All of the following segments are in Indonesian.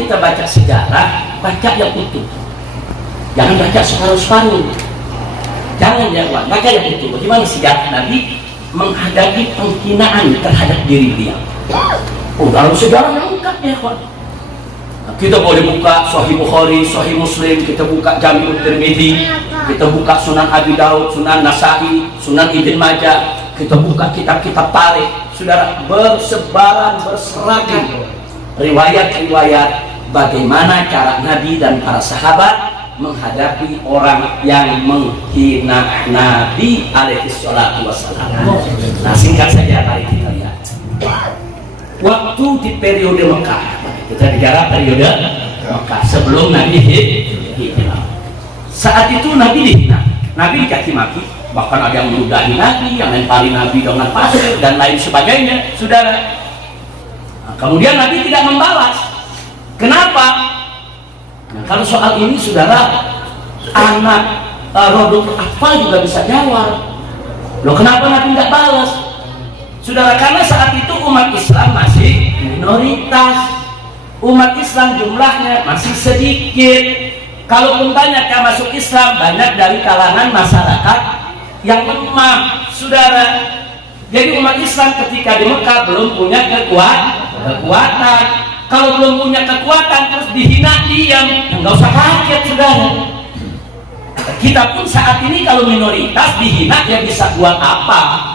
kita baca sejarah, baca yang utuh. Jangan baca separuh-separuh. Jangan ya kawan, baca yang utuh. Bagaimana sejarah Nabi menghadapi penghinaan terhadap diri dia. Oh, dalam sejarah yang lengkap ya kawan. Kita boleh buka Sahih Bukhari, Sahih Muslim, kita buka Jami'ut Tirmidzi, kita buka Sunan Abi Daud, Sunan Nasa'i, Sunan Ibn Majah, kita buka kitab-kitab tarikh. Saudara, bersebaran, berseragam riwayat-riwayat bagaimana cara Nabi dan para sahabat menghadapi orang yang menghina Nabi alaihi salatu wassalam. Nah, singkat saja mari kita lihat. Waktu di periode Mekah, kita bicara periode Mekah sebelum Nabi hijrah. Saat itu Nabi dihina, Nabi dicaci maki, bahkan ada yang meludahi Nabi, yang lempari Nabi dengan pasir dan lain sebagainya, saudara. Nah, kemudian Nabi tidak membalas. Kenapa? Nah, kalau soal ini, saudara, anak Rodul Atfal juga bisa jawab. Loh, kenapa Nabi tidak balas? Saudara, karena saat itu umat Islam masih minoritas. Umat Islam jumlahnya masih sedikit. Kalaupun banyak yang masuk Islam, banyak dari kalangan masyarakat yang lemah, saudara. Jadi umat Islam ketika di Mekah belum punya kekuatan. Kalau belum punya kekuatan terus dihina, diam, nggak usah kaget, saudara. Kita pun saat ini kalau minoritas dihina, ya bisa buat apa?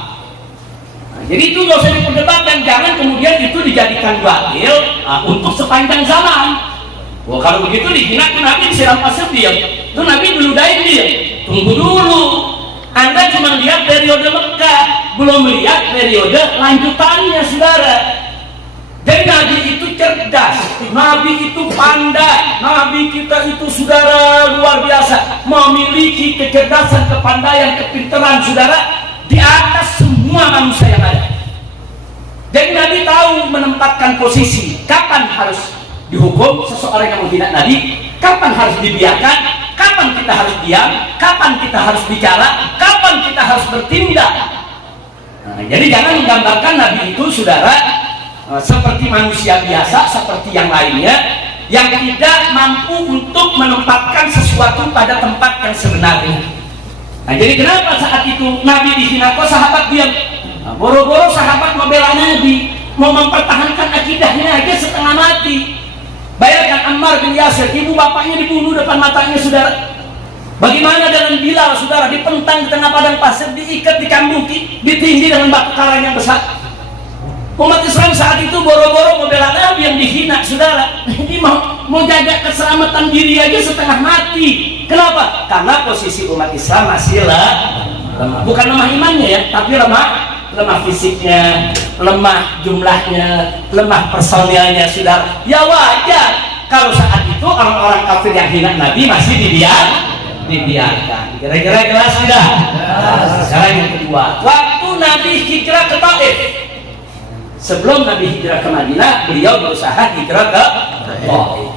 Nah, jadi itu nggak usah diperdebatkan. Jangan kemudian itu dijadikan dalil untuk sepanjang zaman. Wah, kalau begitu dihina tuh Nabi disiram pasir diam, tuh Nabi diludahin diam. Tunggu dulu, Anda cuma lihat periode Mekah, belum lihat periode lanjutannya, saudara. Jadi Nabi itu cerdas, Nabi itu pandai, Nabi kita itu, saudara, luar biasa, memiliki kecerdasan, kepandaian, kepintaran, saudara, di atas semua manusia yang ada. Jadi Nabi tahu menempatkan posisi, kapan harus dihukum seseorang yang menghina Nabi, kapan harus dibiarkan, kapan kita harus diam, kapan kita harus bicara, kapan kita harus bertindak. Nah, jadi jangan menggambarkan Nabi itu, saudara, seperti manusia biasa, seperti yang lainnya, yang tidak mampu untuk menempatkan sesuatu pada tempat yang sebenarnya. Nah, jadi kenapa saat itu Nabi dihina, kok sahabat diam? Nah, boro-boro sahabat membela Nabi, mau mempertahankan akidahnya aja setengah mati. Bayangkan Ammar bin Yasir, ibu bapaknya dibunuh depan matanya, saudara. Bagaimana dengan Bilal, saudara, dipentang di tengah padang pasir, diikat, dikambuki, ditindih dengan batu karang yang besar. Umat Islam saat itu boro-boro membela Nabi yang dihina, saudara. Ini mau jaga keselamatan diri aja setengah mati. Kenapa? Karena posisi umat Islam masih lemah. Bukan lemah imannya ya, tapi lemah fisiknya, lemah jumlahnya, lemah personilnya, saudara. Ya wajar kalau saat itu orang-orang kafir yang hina Nabi masih dibiarkan. Kira-kira jelas tidak? Sekarang yang kedua, waktu Nabi hijrah ke Taif. Sebelum Nabi hijrah ke Madinah, beliau berusaha hijrah ke Taif.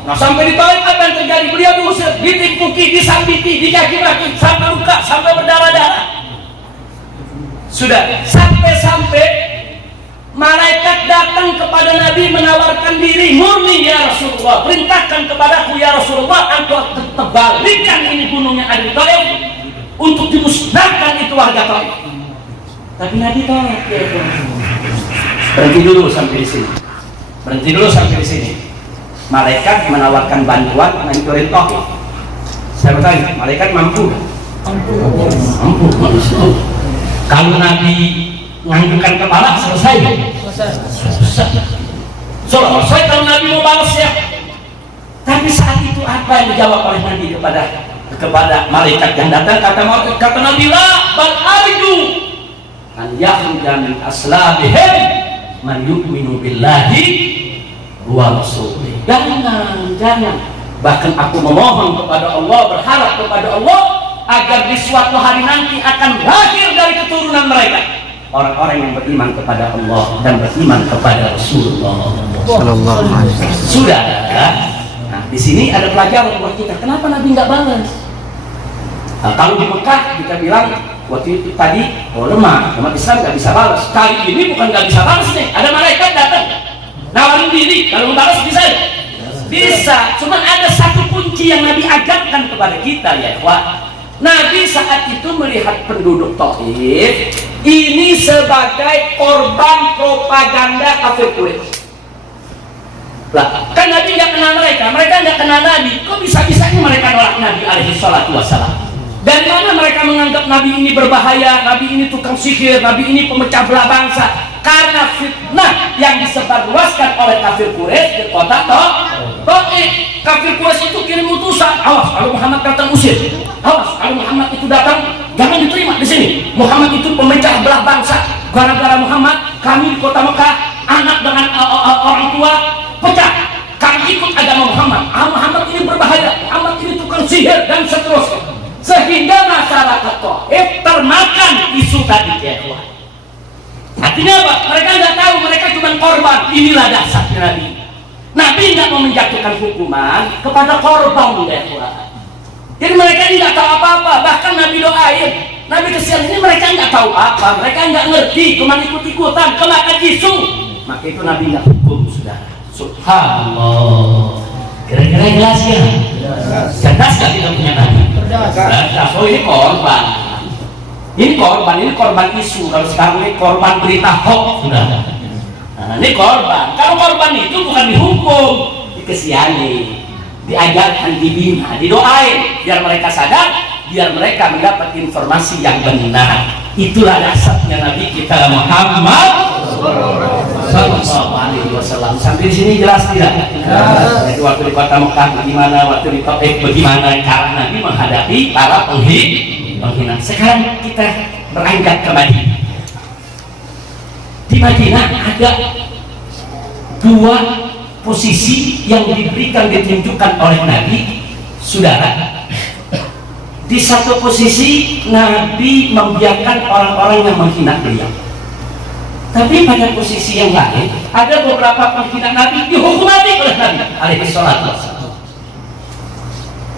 Nah, sampai di Taif apa yang terjadi? Beliau diusir, ditipuki, disambiti, dicaci-maki, sampai luka, sampai berdarah-darah. Sudah, sampai-sampai malaikat datang kepada Nabi menawarkan diri, murni ya Rasulullah, perintahkan kepadaku ya Rasulullah, engkau terbalikan ini gunungnya ada di Taif untuk dimusnahkan itu warga Taif. Tapi Nabi tolak, ya. Berhenti dulu sampai di sini. Berhenti dulu sampai di sini. Malaikat menawarkan bantuan menghancurin Taif. Saya bertanya, malaikat mampu? Mampu. Kalau Nabi menganggukkan kepala, selesai. Selesai kalau Nabi mau balas ya. Tapi saat itu apa yang dijawab oleh Nabi kepada malaikat yang datang? Kata Nabi, la bal arju an yakhruja min aslabihim man yu'minu billahi wa rasulih. Jangan. Bahkan aku memohon kepada Allah, berharap kepada Allah agar di suatu hari nanti akan lahir dari keturunan mereka orang-orang yang beriman kepada Allah dan beriman kepada Rasulullah sallallahu alaihi wasallam. Sudah. Nah, di sini ada pelajaran buat kita. Kenapa Nabi nggak balas? Nah, kalau di Mekah kita bilang waktu itu tadi, lemah, umat Islam nggak bisa balas. Kali ini bukan nggak bisa balas nih, ada malaikat datang nawarin diri, kalau balas bisa. Di Bisa. Cuman ada satu kunci yang Nabi ajarkan kepada kita ya, Wah. Nabi saat itu melihat penduduk Taif ini sebagai korban propaganda kafir Quraisy. Lah, kan Nabi nggak kenal mereka nggak kenal Nabi. Kok bisa-bisanya mereka nolak Nabi alaihi salatu wassalam? Dari mana mereka menganggap Nabi ini berbahaya, Nabi ini tukang sihir, Nabi ini pemecah belah bangsa? Karena fitnah yang disebarluaskan oleh kafir Quraisy di kota Taif. Kafir Quraisy itu kirim utusan, awas kalau Muhammad datang usir, awas kalau Muhammad itu datang jangan diterima di sini. Muhammad itu pemecah belah bangsa. Gara-gara Muhammad kami di kota Mekah anak dengan orang tua pecah. Kami ikut agama Muhammad. Muhammad ini berbahaya, Muhammad ini tukang sihir dan seterusnya. Sehingga masyarakat Taif termakan isu tadi ya. Artinya apa? Mereka nggak tahu, mereka cuma korban. Inilah dasarnya Nabi. Nabi nggak mau menjatuhkan hukuman kepada korban ya. Jadi mereka ini nggak tahu apa-apa. Bahkan Nabi doain, Nabi kesian ini mereka nggak tahu apa, mereka nggak ngerti, cuma ikut-ikutan, kemakan isu. Maka itu Nabi nggak hukum, sudah. Subhanallah. Kira-kira jelas ya? Cerdas gak kita punya Nabi? Cerdas. Oh ini korban. Ini korban isu. Kalau sekarang ini korban berita hoax sudah. Nah, ini korban. Kalau korban itu bukan dihukum, dikesihani, diajarkan, dibina, didoain, biar mereka sadar, biar mereka mendapat informasi yang benar. Itulah dasarnya Nabi kita Muhammad Sallallahu Alaihi Wasallam. Sampai di sini jelas tidak? Jadi waktu di kota Mekah bagaimana, waktu di Taif bagaimana cara Nabi menghadapi para penghina. Sekarang kita beranjak ke Madinah. Di Madinah ada dua posisi yang ditunjukkan oleh Nabi, saudara. Di satu posisi Nabi membiarkan orang-orang yang menghina beliau. Tapi pada posisi yang lain ada beberapa penghina Nabi dihukum mati oleh Nabi alaihi salatu wassalam.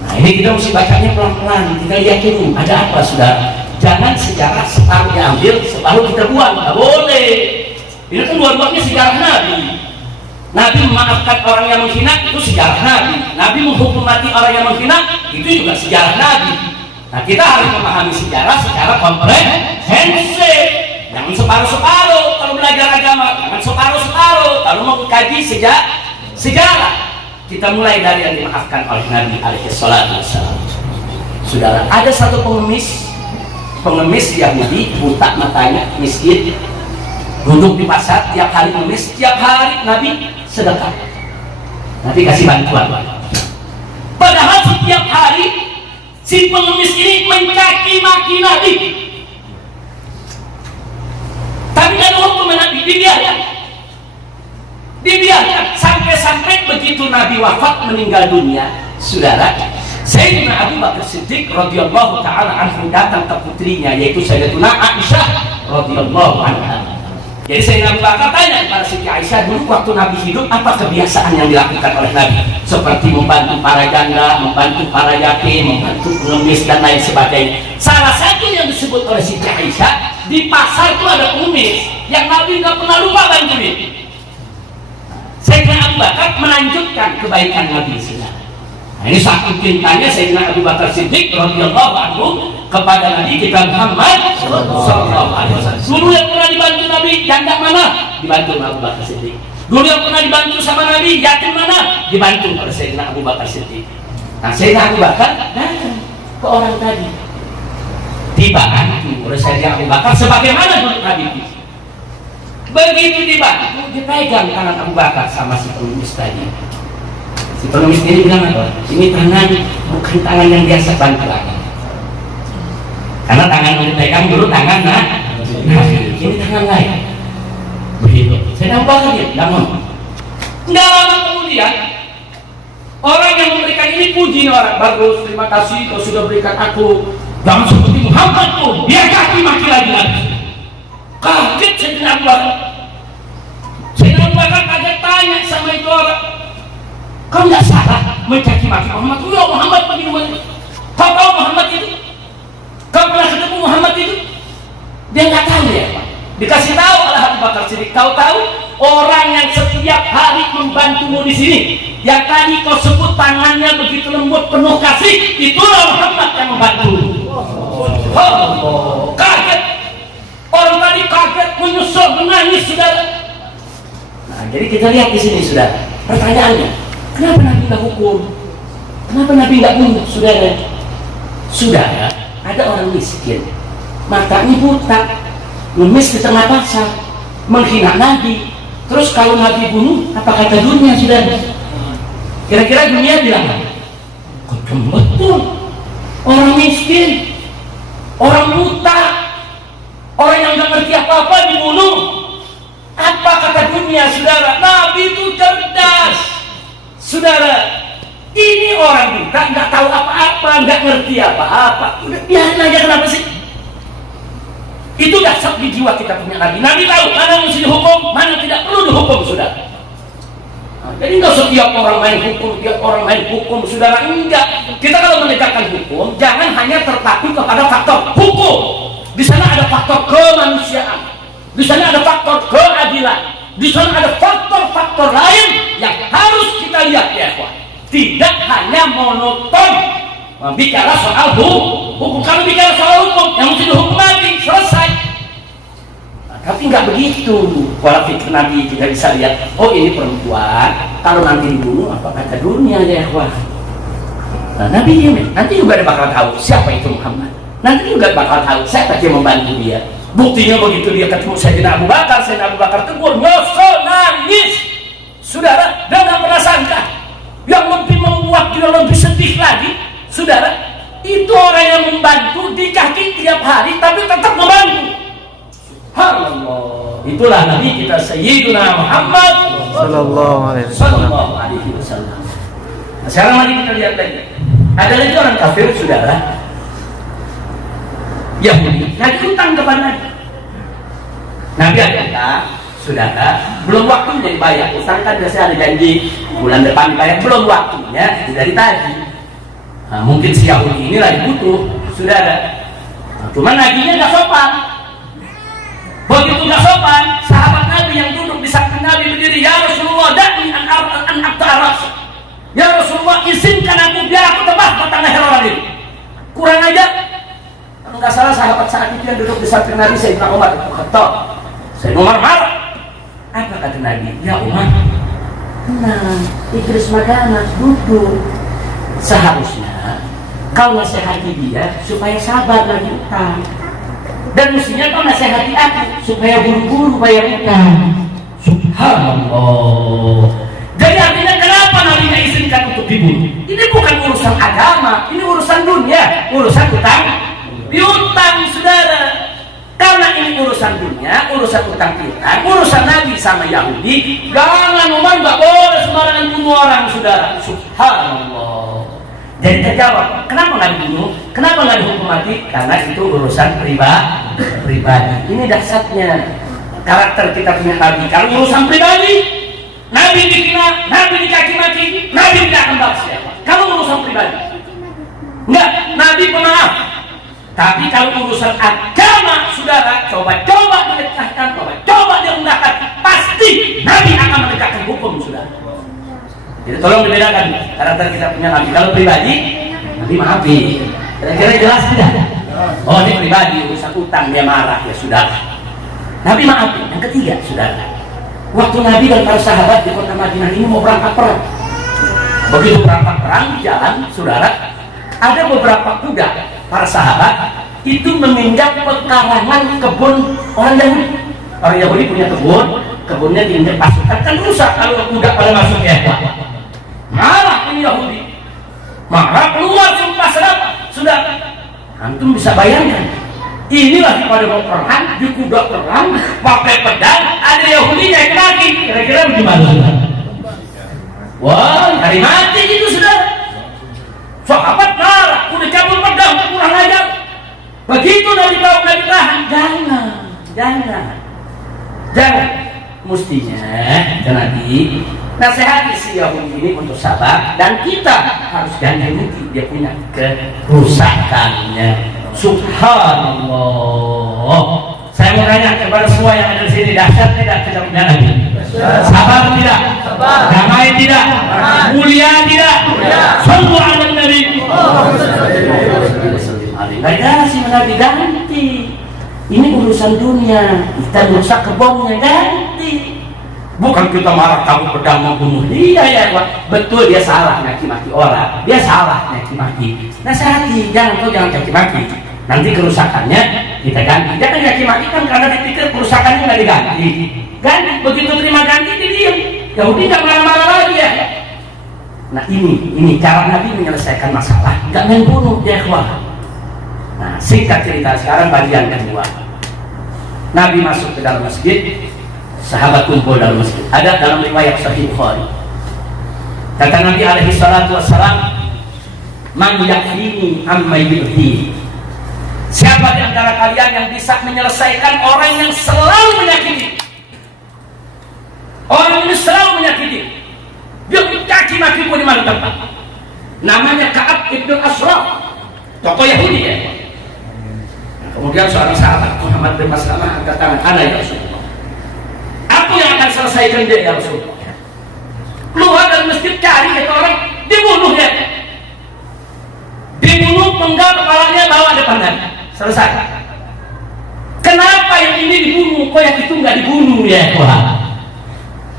Nah ini kita mesti bacanya pelan-pelan, kita lihat dulu ada apa saudara. Jangan sejarah separuh diambil, separuh kita buang, nggak boleh. Ini kan dua-duanya sejarah Nabi. Nabi memaafkan orang yang menghina, itu sejarah Nabi. Nabi menghukum mati orang yang menghina, itu juga sejarah Nabi. Nah kita harus memahami sejarah secara komprehensif. Jangan separuh-separuh kalau belajar agama, jangan separuh-separuh kalau mau kaji sejarah. Kita mulai dari yang dimaafkan oleh Nabi alaihi salatu wassalam. Saudara, ada satu pengemis Yahudi, buta matanya, miskin, duduk di pasar, tiap hari mengemis, tiap hari Nabi sedekah, Nabi kasih bantuan. Padahal setiap hari si pengemis ini mencaci maki Nabi, tapi kan hukum Nabi dibiarkan sampai begitu Nabi wafat meninggal dunia, saudara, Sayyidina Abu Bakar Siddiq radhiyallahu taala anhu datang ke putrinya yaitu Sayyidatuna Aisyah radhiyallahu anha. Jadi Sayyidina Abu Bakar tanya kepada Siti Aisyah, dulu waktu Nabi hidup apa kebiasaan yang dilakukan oleh Nabi? Seperti membantu para janda, membantu para yatim, membantu pengemis dan lain sebagainya. Salah satu yang disebut oleh Siti Aisyah, di pasar itu ada pengemis yang Nabi nggak pernah lupa bantuin. Sayyidina Abu Bakar melanjutkan kebaikan Nabi Sina. Nah, ini satu cintanya Sayyidina Abu Bakar Siddiq radhiyallahu anhu kepada Nabi kita Muhammad sallallahu alaihi wasallam. Dulu yang pernah dibantu Nabi janda mana? Dibantu Abu Bakar Siddiq. Dulu yang pernah dibantu sama Nabi yatim mana? Dibantu oleh Sayyidina Abu Bakar Siddiq. Nah, Sayyidina Abu Bakar datang ke orang tadi, dibantu oleh Sayyidina Abu Bakar sebagaimana dulu Nabi. Begitu dibantu, dipegang tangan Abu Bakar sama si pengemis tadi. Si pengemis ini bilang apa? Ini tangan bukan tangan yang biasa bantu lagi. Karena tangan yang dipegang dulu tangan ini tangan lain. Begitu. Saya nampak dia, namun nggak lama kemudian orang yang memberikan ini puji orang, bagus, terima kasih kau sudah berikan aku. Jangan seperti Muhammad tuh, biar kaki maki lagi. Kaget Sayyidina Abu Bakar. Sayyidina Abu Bakar kaget tanya sama itu orang, kau nggak salah mencaci maki Muhammad? Ya Muhammad begini. Kau tahu Muhammad itu? Kau pernah ketemu Muhammad itu? Dia nggak tahu ya Pak. Dikasih tahu oleh Abu Bakar Siddiq, kau tahu orang yang setiap hari membantumu di sini yang tadi kau sebut tangannya begitu lembut penuh kasih, itulah Muhammad yang membantu. Oh, kaget. Orang tadi kaget, menyusul, menangis, saudara. Nah, jadi kita lihat di sini, saudara. Pertanyaannya, kenapa Nabi nggak hukum? Kenapa Nabi nggak bunuh, saudara? Saudara, ada orang miskin, matanya buta, ngemis di tengah pasar, menghina Nabi. Terus kalau Nabi bunuh, apa kata dunia, saudara? Kira-kira dunia bilang apa? Kok betul? Orang miskin, orang buta, orang yang nggak ngerti apa-apa dibunuh. Apa kata dunia, saudara? Nabi itu cerdas, saudara. Ini orang buta, nggak tahu apa-apa, nggak ngerti apa-apa. Udah biarin aja, kenapa sih? Itu dasar di jiwa kita punya Nabi. Nabi tahu mana mesti dihukum, mana tidak perlu dihukum, saudara. Nah, jadi nggak setiap orang main hukum, tiap orang main hukum, saudara. Enggak. Kita kalau menegakkan hukum, jangan hanya terpaku kepada faktor hukum. Di sana ada faktor kemanusiaan, di sana ada faktor keadilan, di sana ada faktor-faktor lain yang harus kita lihat, ya kawan. Tidak hanya monoton bicara soal hukum. Kalau bicara soal hukum, yang mesti dihukum mati, selesai. Nah, tapi nggak begitu. Pola pikir Nabi kita bisa lihat. Oh, ini perempuan, kalau nanti dibunuh apa kata dunia, ya kawan. Nah, Nabi nanti juga bakal tahu siapa itu Muhammad. Nanti juga bakal tahu siapa yang membantu dia. Buktinya begitu dia ketemu Sayyidina Abu Bakar, Sayyidina Abu Bakar tegur, nyosol, nangis. Saudara, dia nggak pernah sangka. Yang lebih membuat dia lebih sedih lagi, saudara, itu orang yang membantu di kaki tiap hari, tapi tetap membantu. Subhanallah. Itulah Nabi kita Sayyidina Muhammad Sallallahu Alaihi Wasallam. Nah, sekarang mari kita lihat lagi. Ada lagi orang kafir, saudara, Yahudi, nagih utang kepada Nabi. Nabi ada utang, saudara, belum waktunya dibayar. Utang kan biasanya ada janji bulan depan dibayar, belum waktunya dari tadi. Nah, mungkin si Yahudi ini lagi butuh, saudara. Nah, cuman nagihnya nggak sopan. Begitu nggak sopan, sahabat Nabi yang duduk di samping Nabi berdiri, ya Rasulullah, da'ni an abta'aras. Ya Rasulullah, izinkan aku biar aku tebas batang leher orang ini. Kurang aja. Kalau nggak salah sahabat saat itu yang duduk di samping Nabi, Sayyidina Umar itu Khattab. Sayyidina Umar marah. Apa kata Nabi? Ya Umar, nah, Idris Magana duduk. Seharusnya kau nasihati dia supaya sabar lagi utang. Dan mestinya kau nasihati aku supaya buru-buru bayar utang. Subhanallah. Jadi artinya kenapa Nabi nggak izinkan untuk dibunuh? Ini bukan urusan agama, ini urusan dunia, urusan utang piutang, saudara. Karena ini urusan dunia, urusan utang piutang, urusan Nabi sama Yahudi. Jangan, Umar nggak boleh sembarangan bunuh orang, saudara. Subhanallah. Jadi terjawab, kenapa nggak dibunuh? Kenapa nggak dihukum mati? Karena itu urusan pribadi. Ini dasarnya karakter kita punya Nabi. Kalau urusan pribadi, Nabi dihina, Nabi dicaci maki, Nabi tidak akan balas siapa. Kalau urusan pribadi, enggak, Nabi pemaaf. Tapi kalau urusan agama, saudara, coba dilecehkan, coba direndahkan, pasti Nabi akan menegakkan hukum, saudara. Jadi tolong dibedakan karakter kita punya Nabi. Kalau pribadi, Nabi maafin. Kira-kira jelas tidak? Oh, ini pribadi, urusan utang dia marah, ya sudah. Nabi maafin. Yang ketiga, saudara, waktu Nabi dan para sahabat di kota Madinah ini mau berangkat perang. Begitu berangkat perang di jalan, saudara, ada beberapa kuda para sahabat itu menginjak pekarangan kebun orang Yahudi. Orang Yahudi punya kebunnya diinjak pasukan, kan rusak kalau kuda pada masuk ya. Marah ini Yahudi, marah keluar sumpah serapah. Sudah, antum bisa bayangkan, inilah pada mau perang di kuda perang pakai pedang, ada Yahudi naik kaki, kira-kira bagaimana? Wah, hari mati gitu, sudah. Sahabat marah, udah cabut pedang, kurang ajar. Begitu Nabi bawa, Nabi tahan. Jangan. Mestinya Nabi nasihati si Yahudi ini untuk sabar, dan kita harus ganti rugi dia punya kerusakannya. Subhanallah. Saya mau tanya kepada semua yang ada di sini, dahsyat tidak punya Nabi? Sabar tidak? Damai tidak? Mulia tidak? Sallu ala Nabi. Gak sih Nabi ganti. Ini urusan dunia, kita merusak kebunnya ganti. Bukan kita marah kamu pedang membunuh. Iya ya Pak, betul dia salah maki-maki orang, dia salah maki-maki. Nasihati, jangan caci maki. Nanti kerusakannya kita ganti. Jangan caci maki kan karena dipikir kerusakannya nggak diganti. Ganti, begitu terima ganti dia diam. Yahudi nggak marah-marah lagi ya. Nah ini cara Nabi menyelesaikan masalah, nggak main bunuh dia ikhwah. Nah, singkat cerita sekarang bagian kedua. Nabi masuk ke dalam masjid, sahabat kumpul dalam masjid. Ada dalam riwayat Sahih Bukhari. Kata Nabi alaihi salatu wassalam, "Man yakfini amma yudhi." Siapa di antara kalian yang bisa menyelesaikan orang yang selalu menyakiti? Orang ini selalu menyakiti. Dia caci maki di mana tempat. Namanya Ka'ab ibn Ashraf, tokoh Yahudi ya. Kemudian seorang sahabat Muhammad bin Maslamah angkat tangan, "Ana ya Rasulullah. Aku yang akan selesaikan dia ya Rasulullah." Keluar dari masjid cari itu orang, dibunuh ya. Dibunuh, penggal kepalanya, bawa depan Nabi. Selesai. Kenapa yang ini dibunuh, kok yang itu nggak dibunuh ya Tuhan?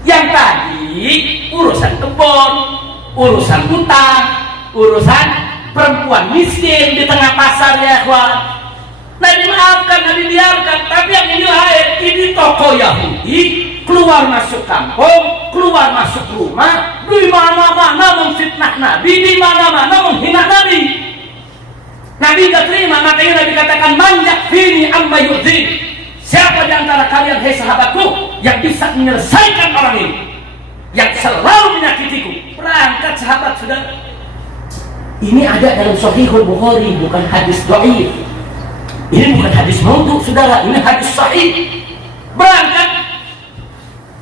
Yang tadi urusan kebun, urusan utang, urusan perempuan miskin di tengah pasar ya Tuhan. Nabi maafkan, Nabi biarkan. Tapi yang ini lain, ini tokoh Yahudi keluar masuk kampung, keluar masuk rumah, di mana-mana memfitnah Nabi, di mana-mana menghina Nabi. Nabi tidak terima, makanya Nabi katakan, "Man yakfini amma yudhi." Siapa di antara kalian, hai sahabatku, yang bisa menyelesaikan orang ini, yang selalu menyakitiku? Berangkat sahabat, saudara. Ini ada dalam Sahihul Bukhari, bukan hadis dhaif. Ini bukan hadis maudhu, saudara, ini hadis sahih. Berangkat.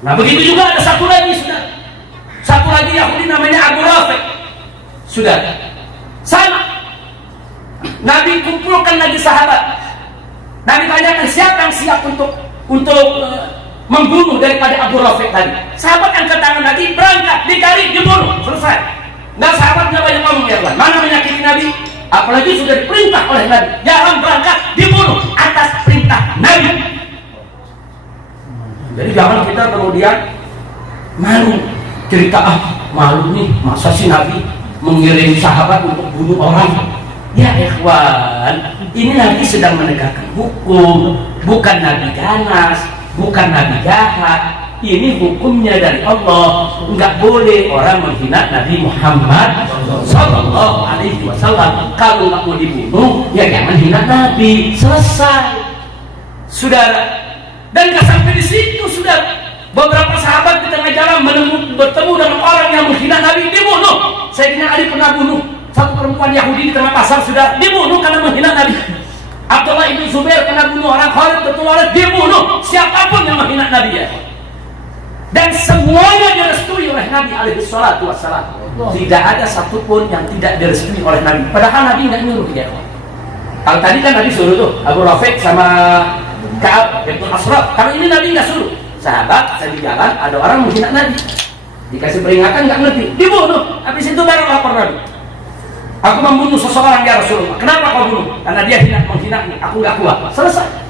Nah begitu juga ada satu lagi, saudara. Satu lagi Yahudi namanya Abu Rafi. Saudara, sama. Nabi kumpulkan lagi sahabat. Nabi tanyakan siapa yang siap untuk membunuh daripada Abu Rafi tadi. Sahabat angkat tangan Nabi, berangkat, dicari, dibunuh, selesai. Nah sahabatnya banyak ngomong ya Tuhan, mana menyakiti Nabi? Apalagi sudah diperintah oleh Nabi, jangan berangkat, dibunuh atas perintah Nabi. Jadi jangan kita kemudian malu cerita, malu nih, masa sih Nabi mengirim sahabat untuk bunuh orang? Ya ikhwan, ini Nabi sedang menegakkan hukum, bukan Nabi ganas, bukan Nabi jahat. Ini hukumnya dari Allah. Enggak boleh orang menghina Nabi Muhammad Sallallahu Alaihi Wasallam. Kalau nggak mau dibunuh, ya jangan hina Nabi. Selesai, saudara. Dan nggak sampai di situ, saudara. Beberapa sahabat di tengah jalan bertemu dengan orang yang menghina Nabi, dibunuh. Sayyidina Ali pernah bunuh satu perempuan Yahudi di tengah pasar, sudah dibunuh karena menghina Nabi. Abdullah ibn Zubair pernah bunuh orang, Khalid bin Walid dibunuh. Siapapun yang menghina Nabi ya. Dan semuanya direstui oleh Nabi alaihi salatu wassalam. Tidak ada satupun yang tidak direstui oleh Nabi. Padahal Nabi nggak nyuruh dia. Kalau tadi kan Nabi suruh tuh Abu Rafiq sama Ka'ab bin Ashraf. Kalau ini Nabi nggak suruh. Sahabat saya di jalan ada orang menghina Nabi, dikasih peringatan nggak ngerti, dibunuh. Habis itu baru lapor Nabi, "Aku membunuh seseorang ya Rasulullah." "Kenapa kau bunuh?" "Karena dia menghina, aku nggak kuat." Selesai.